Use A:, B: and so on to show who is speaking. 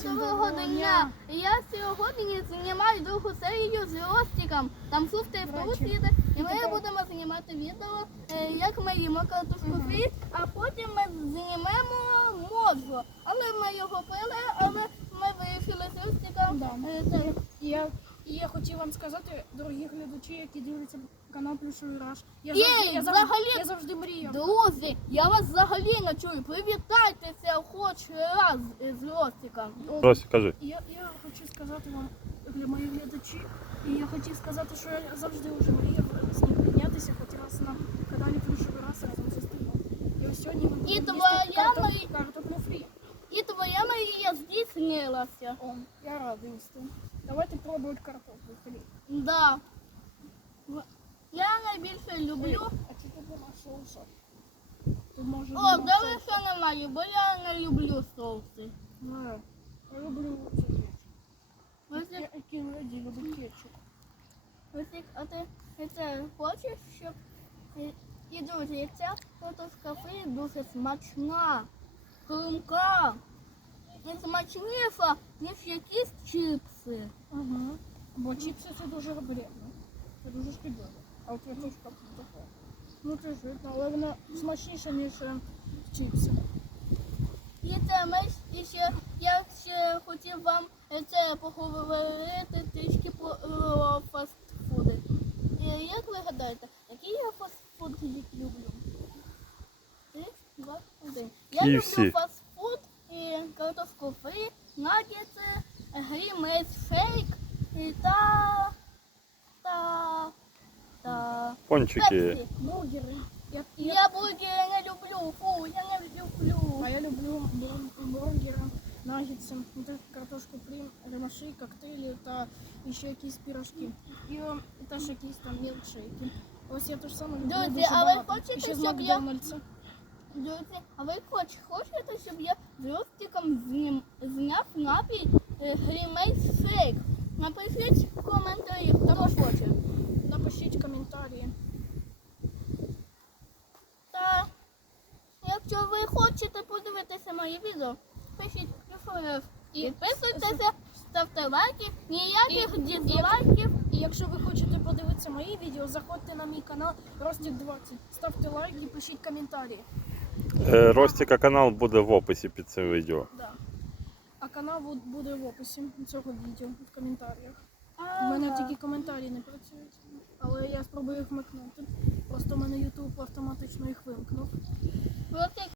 A: доброго дня! Я сьогодні знімаю другу серію з Ростиком. Там шустий сусід, і ми будемо знімати відео, як ми їмо картошку фрі, а потім ми знімемо мозгу. Але ми його пили, але ми вирішили з Ростиком.
B: Я хотів вам сказати, дорогі глядачі, які дивляться канал Плюшовий Раш. Я завжди мріяв.
A: Друзі, я вас взагалі не чую. Привітайтеся хоч раз з Ростиком.
C: Ростик, кажи.
B: Я хочу сказати вам, мої глядачі, і я хотів сказати, що я завжди вже мріяв з ним піднятися хоч раз на каналі Плюшовий Раш разом зі стрімом. І ось сьогодні ми будемо їсти картоплю фрі.
A: І твоя мрія здійснилася.
B: О, я радий з тим. Давайте пробувати картоплю фрі.
A: Да. Я найбільше люблю.
B: А чи тут нема соуса? Тут може
A: О, добре, що немає, бо я не люблю соуси.
B: Я люблю кетчуп. Які люди люблять кетчуп.
A: Ростик, а ти це хочеш, щоб... І, друзі, ця картошка фрі дуже смачна, хрумка. І смачніша, ніж якісь чіпси.
B: Ага. Бо чіпси це дуже вредно. Це дуже шкідливо. А от картошка така. Ну це житно, але вона смачніша, ніж чіпси.
A: І це я ще хотів вам це поговорити трішки про фастфуди. Як ви гадаєте, який я фастфуд люблю? 3, 2, 1. Я люблю фастфуд, і картошку фрі, наггетси, грімейс шейк та
C: Пончики.
B: Бургери.
A: Я бургери не люблю, фу, я не люблю.
B: А я люблю бургери, наггетси, картошку фрі, ремаші, коктейлі та ще якісь пірожки. І теж якісь там мілкшейки. Ось я теж саме люблю
A: Друзі,
B: дуже
A: а ви
B: багато.
A: хочете,
B: ще з
A: щоб я...
B: Макдональдса.
A: Друзі, а ви хочете, щоб я з Ростиком зняв напій грімейс шейк? Напишіть в коментарі, хто хоче.
B: Напишіть коментарі.
A: Та якщо ви хочете подивитися мої відео, пишіть плюс. Підписуйтеся, ставте лайки, ніяких дизлайків.
B: І якщо ви хочете подивитися мої відео, заходьте на мій канал Ростик 20. Ставте лайк і пишіть коментарі.
C: Ростика канал буде в описі під цим відео.
B: Да. А канал буде в описі цього відео, в коментарях. У мене тільки коментарі не працюють, але я спробую їх вмикнути. Просто в мене YouTube автоматично їх вимкнув.